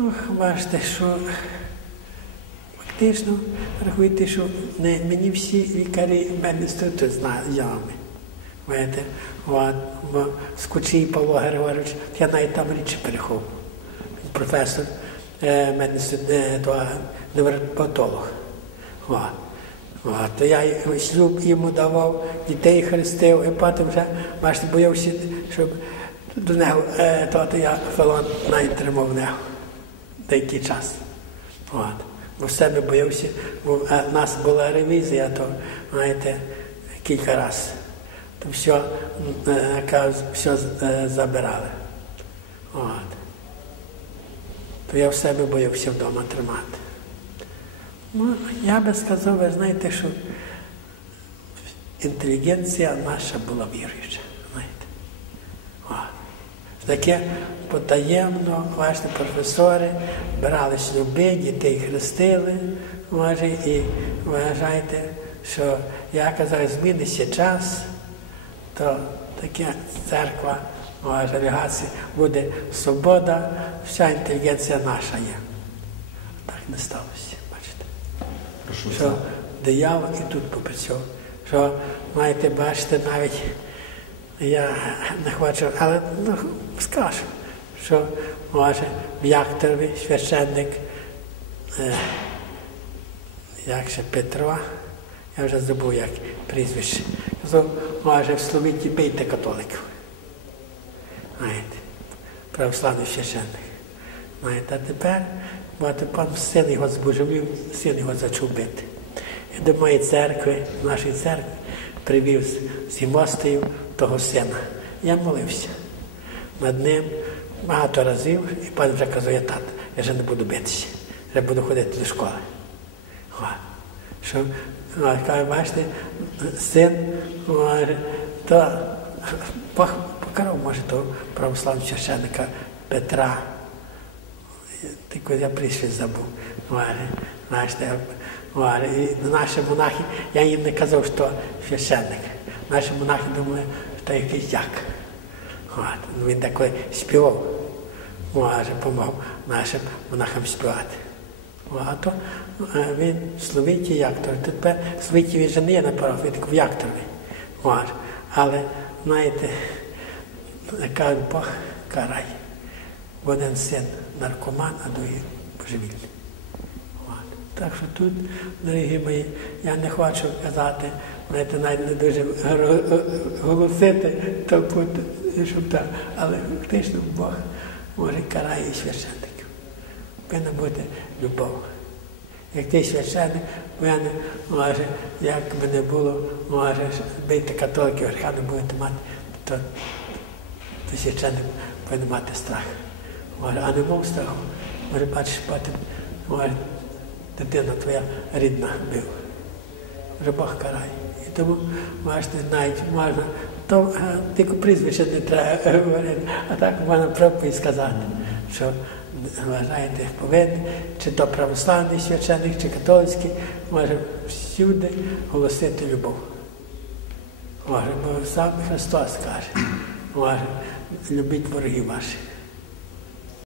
Ну, бачите, що фактично рахуйте, що не мені всі лікарі медінституту знайомі. Знаєте, от, бо Скучий Павло Григорович, я навіть там рідше перехов. Професор е, медінституту, е, то, я шлюб йому давав, дітей хрестив, і потім вже, бачите, боявся, щоб до нього, е, то, то я фелон навіть тримав в нього деякий час. От. Бо в себе боявся, бо в нас була ревізія, то, знаєте, кілька разів. То все, е, все е, забирали. От. То я в себе боявся вдома тримати. Ну, я би сказав, ви знаєте, що інтелігенція наша була віруюча. Знаєте. О. Таке потаємно, бачите, професори брали шлюби, дітей хрестили, може, і вважайте, що я казав, зміниться час, то таке церква, може, легація, буде свобода, вся інтелігенція наша є. Так не сталося, бачите Прошу що диявол і тут попрацьовував. Що маєте бачити навіть, я не хочу, але ну, скажу, що може в Яхтерові священник, е, як ще Петро, я вже забув як прізвище, казав, може в Словіті бийте католиків. Знаєте, православний священник. Знаєте, а тепер бачите, пан син його збожевів, син його зачав бити. І до моєї церкви, нашої церкви, привів з- з Імостею того сина. Я молився над ним багато разів, і пан вже казав, я тат, я вже не буду битися, вже буду ходити до школи. О, Що, о, каже, бачите, син, може, то пох- покарав, може, того православного священника Петра. Тільки я прізвище забув. Знаєте, і наші монахи, я їм не казав, що священник. Наші монахи думали, що якийсь дяк. От. Ну, Він такий співав, може, допомагав нашим монахам співати. А то е, він в Словіті яктор. Тепер в Словіті він же не є на парах, він так в якторі. Але, знаєте, каже Бог карає. Бо один син наркоман, а другий божевільний. Так що тут, дорогі мої, я не хочу казати, знаєте, навіть не дуже голосити, то буде, щоб так, але фактично Бог може карає священників. Повинна бути любов. Як ти священник, мене може, як би не було, може бити католиків, верха не будете мати, то, то священник повинен мати страх. Може, а не мав страху. Може, бачиш, потім, може, дитина твоя рідна бив. Бог карає. І тому, бачите, навіть можна, то е, тільки прізвище не треба говорити, а так можна проповідь сказати, що вважаєте, повинен, чи то православний священник, чи католицький, може всюди голосити любов. Може, бо сам Христос каже, може, любіть ворогів ваших.